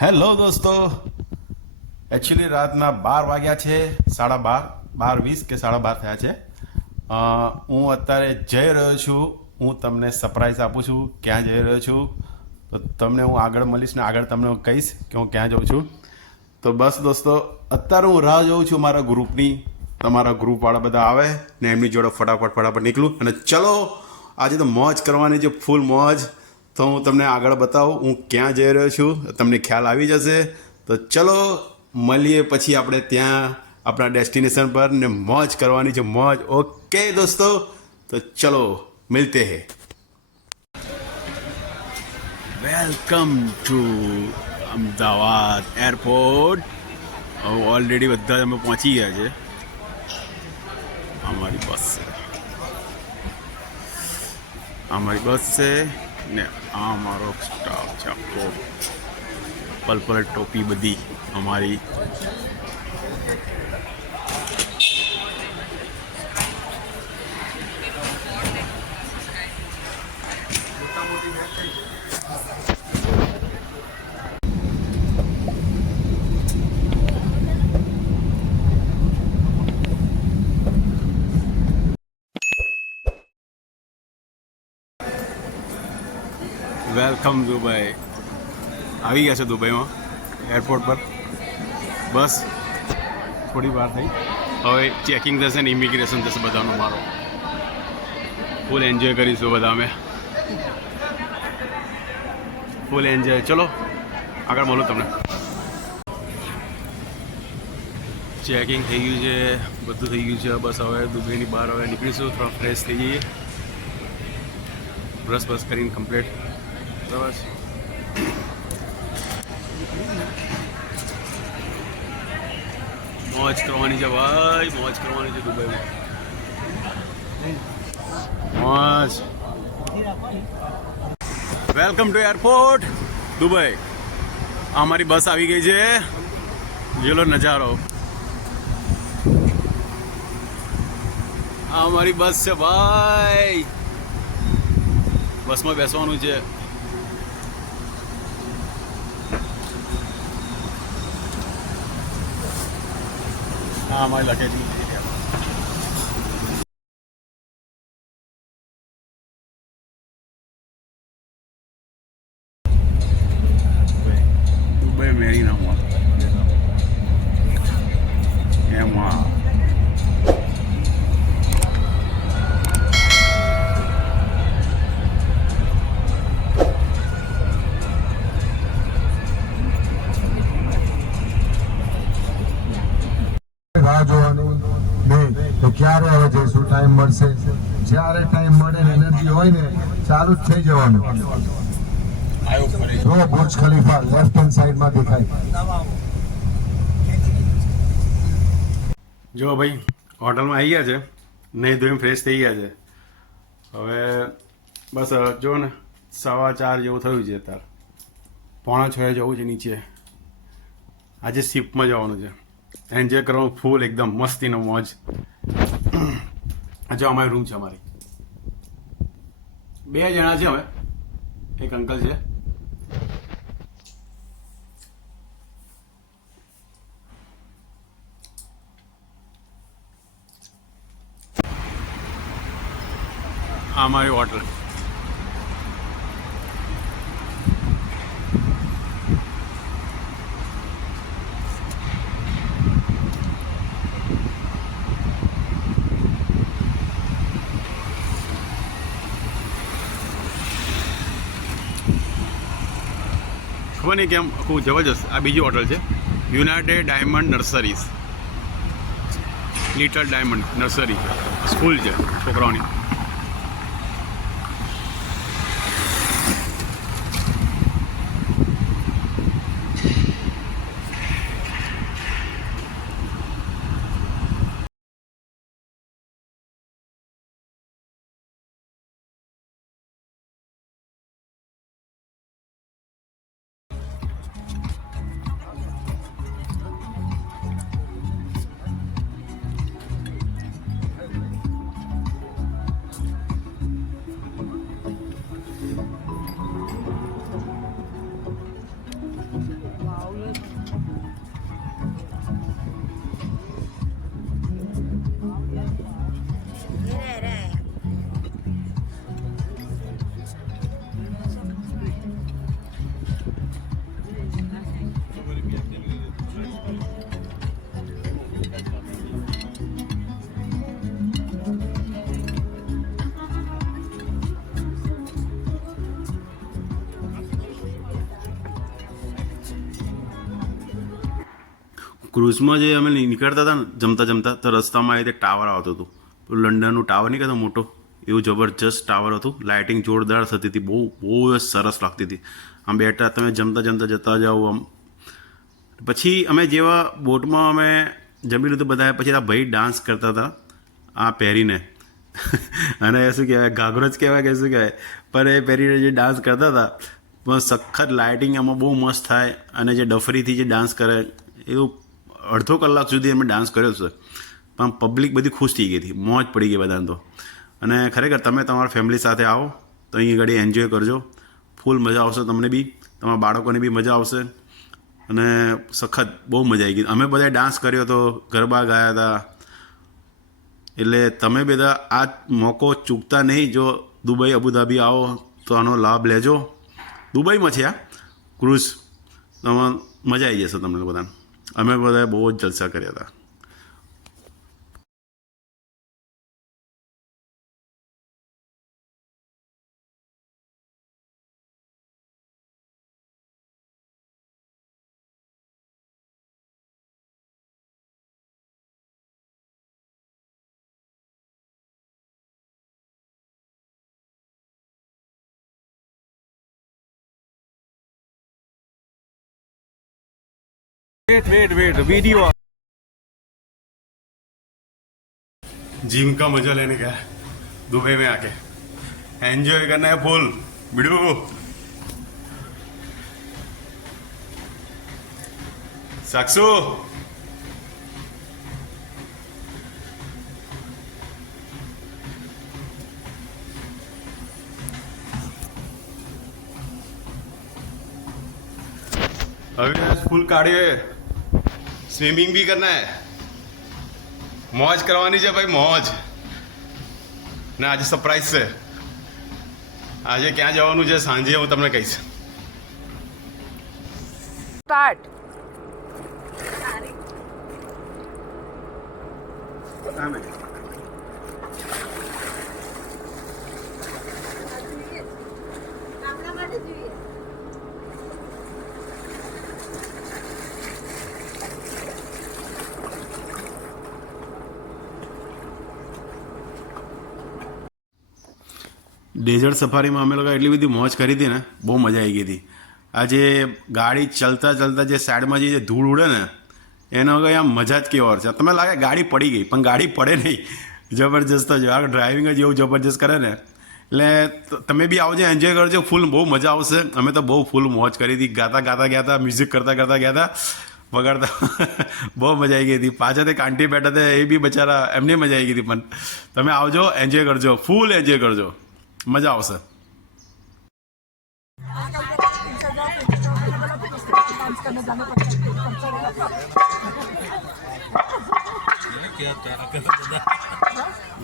Hello દોસ્તો, actually રાતના 12 વાગ્યા છે, 12:30, 12:20 કે 12:30 થયા છે. હું અત્યારે જઈ રહ્યો છું. હું તમને સરપ્રાઈઝ આપું છું ક્યાં જઈ રહ્યો છું. તો તમને હું આગળ મળીશ ને આગળ તમને હું કહીશ કે હું ક્યાં જાઉં છું. તો બસ દોસ્તો, અત્યારે હું રાહ જોઉં છું મારા ગ્રુપની. તમારા ગ્રુપવાળા બધા આવે ને એમની જોડે ફટાફટ નીકળું અને ચલો આજે તો મોજ કરવાની છે, ફૂલ મોજ. તો હું તમને આગળ બતાવું હું ક્યાં જઈ રહ્યો છું, તમને ખ્યાલ આવી જશે. તો ચલો મળીએ પછી આપણે ત્યાં આપણા ડેસ્ટિનેશન પર ને મોજ કરવાની છે, મોજ. ઓકે દોસ્તો, તો ચલો મિલતે હે. Welcome to Ahmedabad airport. Already બધા અમે પહોંચી ગયા છે. અમારી બસ છે ને આ અમારો સ્ટાફ છે આખો. પર્પલ ટોપી બધી અમારી. Welcome Dubai. આવી ગયા છે દુબઈમાં એરપોર્ટ પર. બસ થોડી વાર થઈ, હવે ચેકિંગ થશે ને ઇમિગ્રેશન થશે બધાનો. મારો ફૂલ એન્જોય કરીશું બધા અમે, ફૂલ એન્જોય. ચલો આગળ મળું તમને. ચેકિંગ થઈ ગયું છે, બધું થઈ ગયું છે. બસ હવે દુબઈની બહાર હવે નીકળીશું, થોડા ફ્રેશ થઈ જઈએ, બ્રશ કરીને કમ્પ્લીટ. બસ મોજ કરવાની છે ભાઈ, મોજ કરવાની છે દુબઈમાં. મોજ. Welcome to airport Dubai. અમારી બસ આવી ગઈ છે, જોલો નજારો. આ અમારી બસ છે ભાઈ, બસમાં બેસવાનું છે. હા, અમારી લગેજ દુબઈ મેરીના મોલ એમાં. રાહ જોવાની નહીં કે ક્યારે હવે જઈશું, ટાઈમ મળશે. જ્યારે ટાઈમ મળે ને એનર્જી હોય ને ચાલુ જ થઈ જવાનું. જો બુર્જ ખલીફા લેફ્ટ હેન્ડ સાઈડમાં દેખાય. જો ભાઈ હોટલમાં આવી ગયા છે, નહીં ધોઈને ફ્રેશ થઈ ગયા છે. હવે બસ જો ને 4:15 જેવું થયું છે. અત્યારે 5:45 જવું છે નીચે. આજે શિફ્ટમાં જવાનું છે. એન્જોય કરવાનું ફૂલ, એકદમ મસ્તીનો મોજ. જો અમારી રૂમ છે, અમારી 2 જણા છે અમે, એક અંકલ છે. આ અમારી હોટલ. ખબર નહીં કેમ ખૂબ જબરજસ્ત. આ બીજી હોટલ છે, united diamond nurseries. Little diamond nursery school છે છોકરાઓની. ક્રૂઝમાં જે અમે નીકળતા હતા ને જમતા જમતા તો રસ્તામાં એ રીતે ટાવર આવતું હતું, પેલું લંડનનું ટાવર નહીં કહેતો મોટો, એવું જબરજસ્ત ટાવર હતું. લાઇટિંગ જોરદાર થતી હતી, બહુ જ સરસ લાગતી હતી. આમ બેઠા તમે જમતા જમતા જતા જાઓ આમ. પછી અમે જેવા બોટમાં અમે જમી લીધું બધા, પછી આ ભાઈ ડાન્સ કરતા હતા આ પહેરીને અને શું કહેવાય, ઘાઘરો જ કહેવાય કે શું કહેવાય, પણ એ પહેરીને જે ડાન્સ કરતા હતા, પણ સખત લાઇટિંગ એમાં બહુ મસ્ત થાય. અને જે ડફરીથી જે ડાન્સ કરે એવું અડધો કલાક સુધી અમે ડાન્સ કર્યો છે, પણ પબ્લિક બધી ખુશ થઈ ગઈ હતી, મોજ પડી ગઈ બધાને તો. અને ખરેખર તમે તમારા ફેમિલી સાથે આવો તો અહીં આગળ એન્જોય કરજો, ફૂલ મજા આવશે તમને બી, તમારા બાળકોને બી મજા આવશે. અને સખત બહુ મજા આવી ગઈ. અમે બધાએ ડાન્સ કર્યો હતો, ગરબા ગાયા હતા. એટલે તમે બધા આ મોકો ચૂકતા નહીં. જો દુબઈ અબુધાબી આવો તો આનો લાભ લેજો. દુબઈમાં છે આ ક્રૂઝ, તમારે મજા આવી જશે તમને બધાને. અમે બધાએ બહુ જ જલસા કર્યા હતા. वेट वीडियो जिम का मजा लेने का है दुबई में आके, एंजॉय करना है फुल बिड़ू. साक्षु अविनाश फुल काढ़िए, स्विमिंग भी करना है, મોજ કરવાની છે ભાઈ, મોજ. ને આજે સરપ્રાઈઝ છે, આજે ક્યાં જવાનું છે સાંજે હું તમને કહીશ. સ્ટાર્ટ. ડેઝર્ટ સફારીમાં અમે લોકો એટલી બધી મોજ કરી હતી ને, બહુ મજા આવી ગઈ હતી. આજે ગાડી ચલતા ચલતા જે સાઈડમાં જે ધૂળ ઉડે ને એનો કંઈ આમ મજા જ કેવો છે. તમે લાગે ગાડી પડી ગઈ, પણ ગાડી પડે નહીં, જબરજસ્ત જ આ ડ્રાઇવિંગ જ એવું જબરજસ્ત કરે ને. એટલે તમે બી આવજો, એન્જોય કરજો, ફૂલ બહુ મજા આવશે. અમે તો બહુ ફૂલ મોજ કરી હતી, ગાતા ગાતા ગયા હતા, મ્યુઝિક કરતા કરતા ગયા હતા, વગાડતા બહુ મજા આવી ગઈ હતી. પાછા તે કાંટી બેઠા હતા એ બી બચારા, એમને મજા આવી ગઈ હતી. પણ તમે આવજો, એન્જોય કરજો, ફૂલ એન્જોય કરજો, મજા આવશે.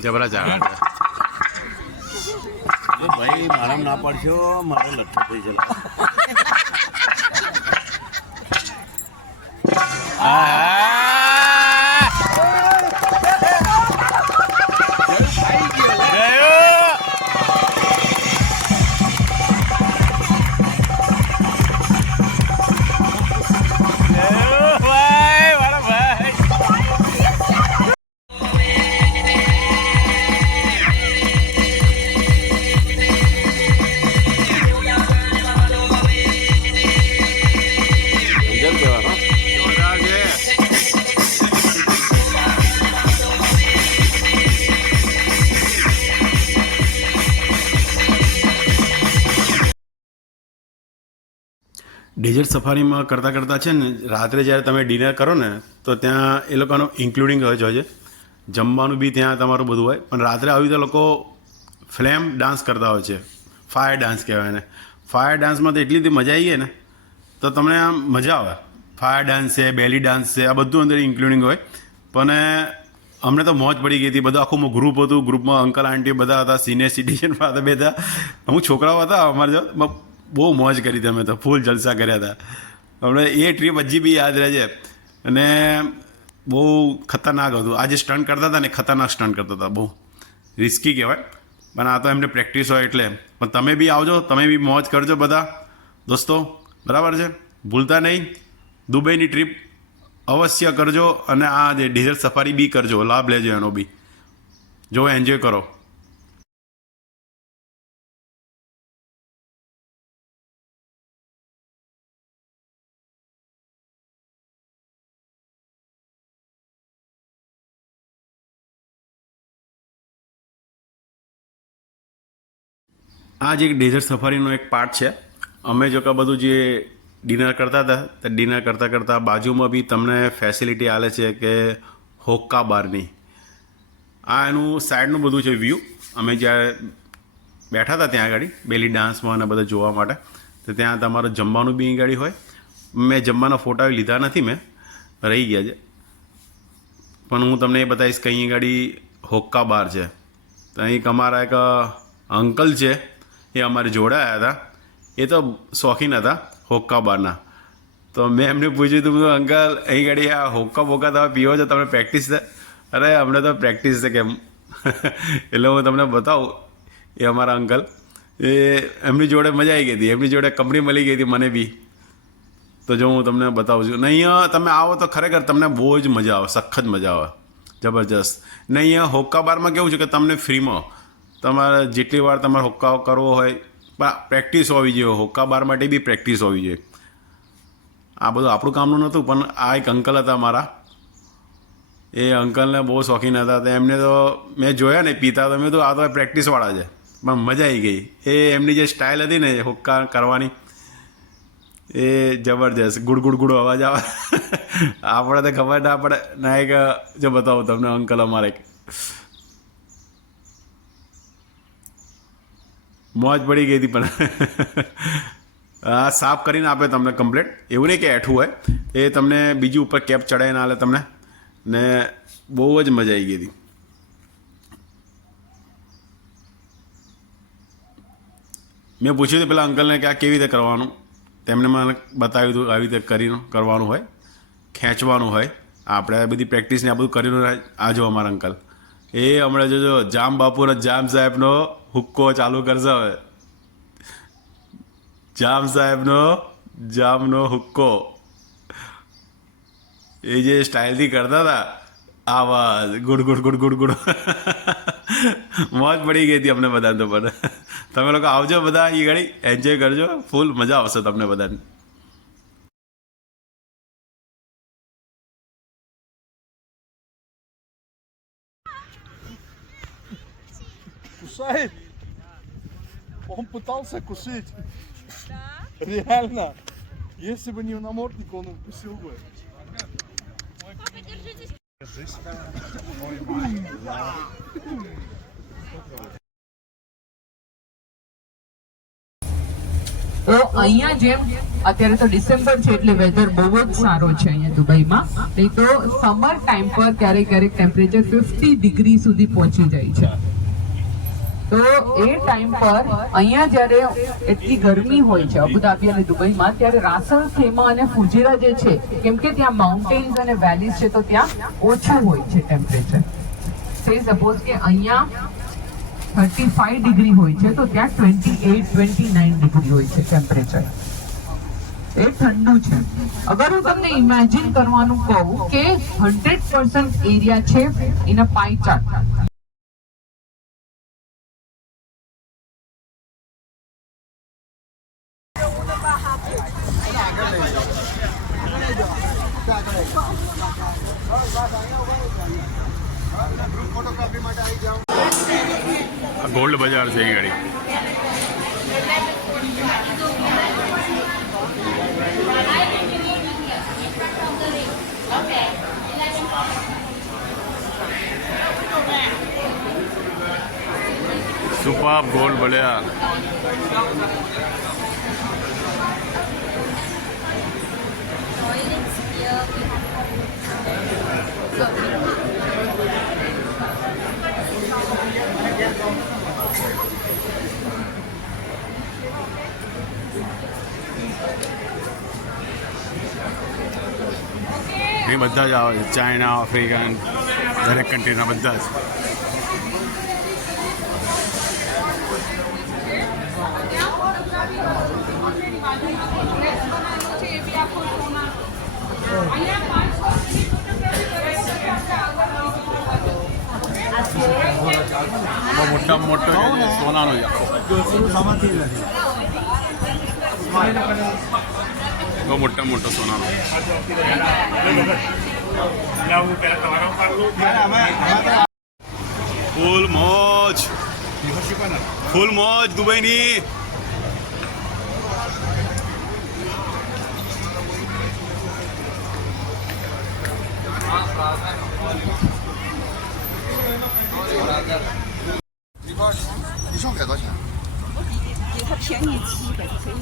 જબરા જાગા ભાઈ મારા ના પડશો, મારે લઠ્ઠું થઈ જશે. ડેઝર્ટ સફારીમાં કરતાં કરતાં છે ને, રાત્રે જ્યારે તમે ડિનર કરો ને તો ત્યાં એ લોકોનું ઇન્ક્લુડિંગ હોય છે, જમવાનું બી ત્યાં તમારું બધું હોય. પણ રાત્રે આવી રીતે લોકો ફ્લેમ ડાન્સ કરતા હોય છે, ફાયર ડાન્સ કહેવાય ને. ફાયર ડાન્સમાં તો એટલી બધી મજા આવી ગઈ ને, તો તમને આમ મજા આવે. ફાયર ડાન્સ છે, બેલી ડાન્સ છે, આ બધું અંદર ઇન્ક્લુડિંગ હોય. પણ અમને તો મોજ પડી ગઈ હતી. બધું આખું ગ્રુપ હતું, ગ્રુપમાં અંકલ આંટી બધા હતા, સિનિયર સિટીઝન બધા બે હતા, અમુક છોકરાઓ હતા અમારે જો. બહુ મોજ કરી હતી, અમે તો ફૂલ જલસા કર્યા હતા. આપણે એ ટ્રીપ હજી બી યાદ રહે છે. અને બહુ ખતરનાક હતું. આ જે સ્ટન્ટ કરતા હતા ને, ખતરનાક સ્ટન્ટ કરતા હતા, બહુ રિસ્કી કહેવાય. પણ આ તો એમને પ્રેક્ટિસ હોય એટલે. પણ તમે બી આવજો, તમે બી મોજ કરજો બધા દોસ્તો, બરાબર છે? ભૂલતા નહીં, દુબઈની ટ્રીપ અવશ્ય કરજો અને આ જે ડેઝર્ટ સફારી બી કરજો, લાભ લેજો એનો બી, જો એન્જોય કરો. આ જ એક ડેઝર્ટ સફારીનો એક પાર્ટ છે. અમે જો કે બધું જે ડિનર કરતા હતા તે ડિનર કરતાં કરતાં બાજુમાં બી તમને ફેસિલિટી આલે છે કે હોક્કા બારની. આ એનું સાઈડનું બધું છે વ્યૂ. અમે જ્યારે બેઠા હતા ત્યાં આગળ બેલી ડાન્સમાં અને બધા જોવા માટે, તો ત્યાં તમારું જમવાનું બી ગાડી હોય. મેં જમવાના ફોટા લીધા નથી, મેં રહી ગયા છે, પણ હું તમને એ બતાવીશ કે અહીં ગાડી હોક્કા બાર છે. તો અહીં અમારા એક અંકલ છે, એ અમારે જોડે આવ્યા હતા. એ તો શોખીન હતા હોક્કા બારના. તો મેં એમને પૂછ્યું હતું, અંકલ અહીં ગાડી આ હોક્કા બોક્કા તમે પીવો છો, તમને પ્રેક્ટિસ છે? અરે અમને તો પ્રેક્ટિસ છે કેમ. એટલે હું તમને બતાવું, એ અમારા અંકલ, એ એમની જોડે મજા આવી ગઈ હતી, એમની જોડે કંપની મળી ગઈ હતી મને બી. તો જો હું તમને બતાવું છું ને, અહીંયા તમે આવો તો ખરેખર તમને બહુ જ મજા આવે, સખત મજા આવે, જબરજસ્ત. ને અહીંયા હોક્કા બારમાં કેવું છે કે તમને ફ્રીમાં તમારે જેટલી વાર તમારે હોક્કા કરવો હોય, પણ પ્રેક્ટિસ હોવી જોઈએ. હોક્કા બાર માટે બી પ્રેક્ટિસ હોવી જોઈએ. આ બધું આપણું કામનું નહોતું, પણ આ એક અંકલ હતા મારા, એ અંકલને બહુ શોખીન હતા. તો એમને તો મેં જોયા ને પીતા, તો મેં તો આ તો પ્રેક્ટિસવાળા છે, પણ મજા આવી ગઈ. એ એમની જે સ્ટાઇલ હતી ને હોક્કા કરવાની, એ જબરજસ્ત. ગુડ ગુડ ગુડ અવાજ આવે. આપણે તો ખબર ના પડે. ના એક જો બતાવું તમને અંકલ અમારે એક મોજ પડી ગઈ હતી, પણ હા સાફ કરીને આપે તમને કમ્પ્લેટ. એવું નહીં કે એઠું હોય, એ તમને બીજી ઉપર કેપ ચડાવીને આલે તમને, ને બહુ જ મજા આવી ગઈ હતી. મેં પૂછ્યું હતું પેલા અંકલને કે આ કેવી રીતે કરવાનું, તેમને મને બતાવ્યું હતું આવી રીતે કરીને કરવાનું હોય, ખેંચવાનું હોય. આપણે બધી પ્રેક્ટિસને આ બધું કરીને આ જો અમારા અંકલ, એ હમણાં જોજો જામ બાપુનો જામ સાહેબનો હુક્કો ચાલુ કરશે હવે. જામ સાહેબનો જામનો હુક્કો એ જે સ્ટાઇલથી કરતા હતા, આવાજ good good good good good. મોજ પડી ગઈ હતી અમને બધાને. તો પણ તમે લોકો આવજો બધા, એ ઘડી એન્જોય કરજો, ફૂલ મજા આવશે તમને બધાને. Кусает? Он пытался кусить. Реально. Если бы не намордник, он укусил бы. તો અહીંયા જેમ અત્યારે તો ડિસેમ્બર છે એટલે વેધર બહુ જ સારો છે અહીંયા દુબઈમાં. નહીં તો સમર ટાઈમ પર ક્યારેક ક્યારેક ટેમ્પરેચર 50 ડિગ્રી સુધી પહોંચી જાય છે. તો એ ટાઈમ પર અહીંયા જ્યારે એટલી ગરમી હોય છે અબુધાબી અને દુબઈમાં, ત્યારે રાસલ ખેમા અને ફુજેરા જે છે, કેમ કે ત્યાં માઉન્ટેન્સ અને વેલીઝ છે, તો ત્યાં ઓછું હોય છે ટેમ્પરેચર. સે સપોઝ કે અહીંયા 35 ડિગ્રી હોય છે, તો ત્યાં 28-29 ડિગ્રી હોય છે ટેમ્પરેચર. એ ઠંડુ છે. અગર હું તમને ઇમેજિન કરવાનું કહું કે 100% એરિયા છે in a pi chart, gold બજાર છે એ ગાડી. સુપર ગોલ્ડ બજાર. એ બધા જ આવે છે, ચાઇના, આફ્રિકન, દરેક કન્ટ્રીના બધા જ. અહીંયા મોટામાં મોટો છે, સોનાનો છે આખો. બહુ મોટામાં મોટો સોનાનો. ફૂલ મોજ દુબઈની.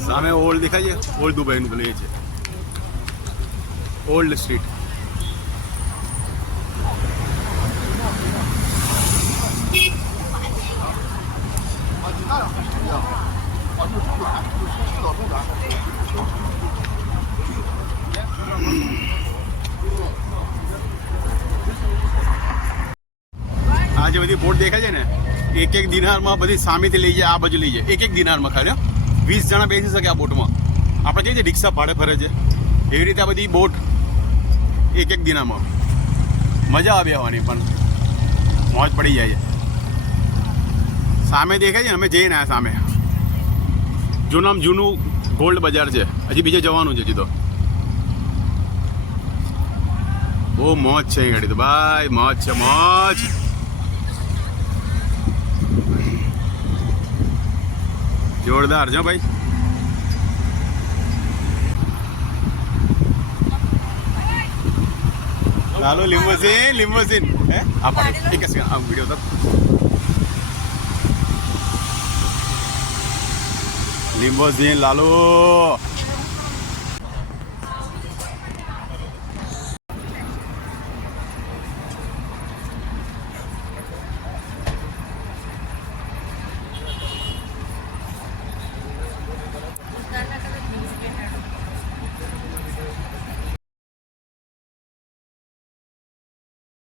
સામે ઓલ્ડ દેખાય છે, ઓલ્ડ દુબઈનું પેલું એ છે, ઓલ્ડ સ્ટ્રીટ. આ જે બધી બોટ દેખાય છે ને, એક એક દિનારમાં બધી સામેથી લઈ જાય, આ બાજુ લઈ જાય, એક દિનારમાં ખાલી 20 જણા બેસી શકે આ બોટમાં. આપણે કહીએ રિક્ષા ભાડે ફરે છે એવી રીતે આ બધી બોટ એક દિનામાં. મજા આવે આવવાની, પણ મોજ પડી જાય છે. સામે દેખાય છે ને, અમે જઈને આવ્યા સામે. જૂનું ગોલ્ડ બજાર છે, હજી બીજે જવાનું છે હજી તો. બહુ મોજ છે અહીં ગાડી તો ભાઈ, મોજ છે મોજ. જોરદાર છે ભાઈ. ચાલો લિમ્બોસીન હે આ પાડે એક સેકન્ડ આ વિડિયો તો લિમ્બોસીન લાલો.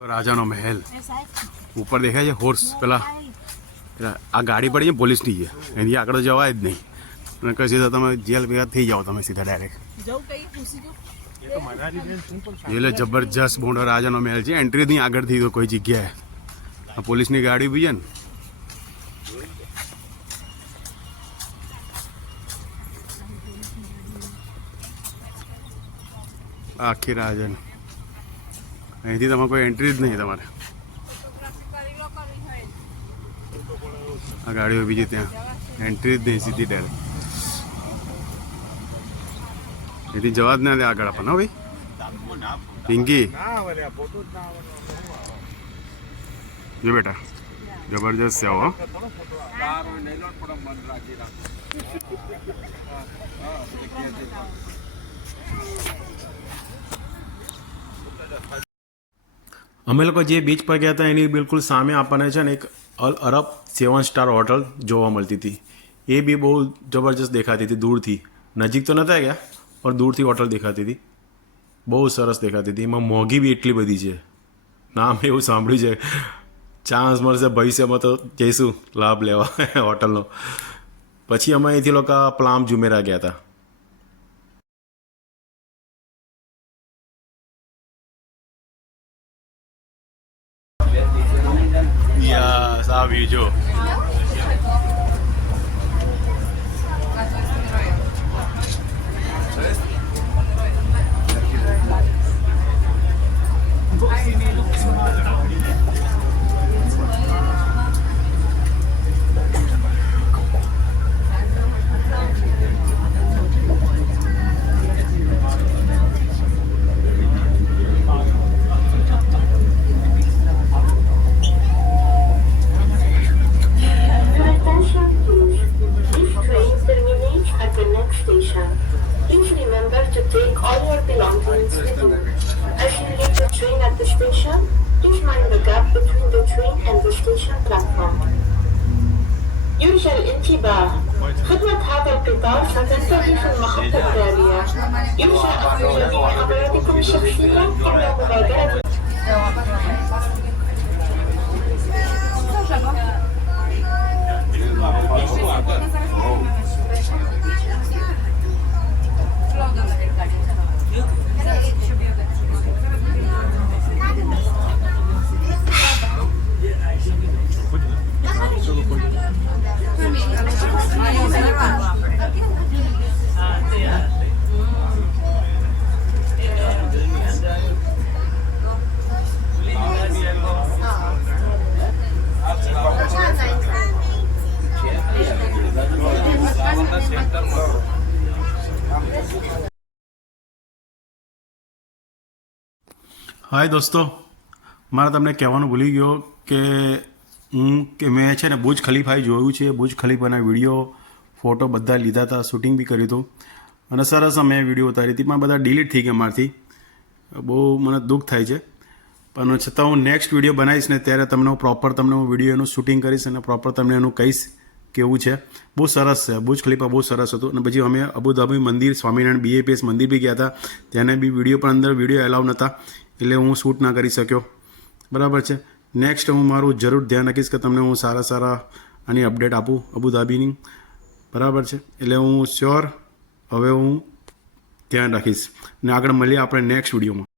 રાજાનો મહેલ ઉપર દેખાય છે. હોર્સ પેલા આ ગાડી પડી છે પોલીસની છે, એની આગળ જવાય જ નહીં. અને કશી તો તમે જેલ ભેગા થઈ જાઓ તમે સીધા ડાયરેક્ટ. એટલે જબરજસ્ત મોટો રાજાનો મહેલ છે. એન્ટ્રી નહીં આગળથી તો કોઈ જગ્યાએ. આ પોલીસની ગાડી બી છે ને. આખી રાજન અહીંથી તમારે કોઈ એન્ટ્રી જ નહીં તમારે. આ ગાડીઓ બીજી ત્યાં એન્ટ્રી જ નહીં, સીધી ડાયરેક્ટ. અહીંથી જવા જ ના દે આગળ આપણને. ભાઈ પિંકી જો બેટા, જબરજસ્ત છે હો. અમે લોકો જે બીચ પર ગયા હતા એની બિલકુલ સામે આપણને છે ને એક અલ અરબ 7 સ્ટાર હોટલ જોવા મળતી હતી. એ બી બહુ જબરજસ્ત દેખાતી હતી દૂરથી. નજીક તો નહોતા ગયા પણ દૂરથી હોટલ દેખાતી હતી. બહુ સરસ દેખાતી હતી. એમાં મોંઘી બી એટલી બધી છે. નામ એવું સાંભળ્યું છે. ચાન્સ મળશે ભવિષ્યમાં તો જઈશું લાભ લેવા હોટલનો. પછી અમે અહીંથી લોકો પ્લામ જુમેરા ગયા હતા. યસ આ વ્યૂ જો. يرجى الانتباه. خدمة هذا القطار ستنتهي في المحطة التالية. يرجى أخذ جميع أغراضكم الشخصية قبل مغادرة. હાય દોસ્તો, મારે તમને કહેવાનું ભૂલી ગયો કે મેં છે ને બુર્જ ખલીફા જોયું છે. બુર્જ ખલીફાના વિડીયો ફોટો બધા લીધા હતા, શૂટિંગ બી કર્યું હતું અને સરસ અમે વિડીયો ઉતારી હતી, પણ બધા ડિલીટ થઈ ગયા મારાથી. બહુ મને દુઃખ થાય છે, પણ છતાં હું નેક્સ્ટ વિડીયો બનાવીશ ને ત્યારે તમને હું વિડીયો એનું શૂટિંગ કરીશ અને પ્રોપર તમને એનું કહીશ કેવું છે. બહુ સરસ છે, બુર્જ ખલીફા બહુ સરસ હતું. અને પછી અમે અબુધાબી મંદિર, સ્વામિનારાયણ BAPS મંદિર બી ગયા હતા, તેને બી વિડીયો પણ અંદર વિડીયો એલાવ નહોતા, એટલે હું શૂટ ના કરી શક્યો. બરાબર છે. નેક્સ્ટ હું મારું જરૂર ધ્યાન રાખીશ કે તમને હું સારા આની અપડેટ આપું અબુધાબીની. બરાબર છે. એટલે હું શ્યોર હવે હું ધ્યાન રાખીશ ને આગળ મળીએ આપણે નેક્સ્ટ વિડીયોમાં.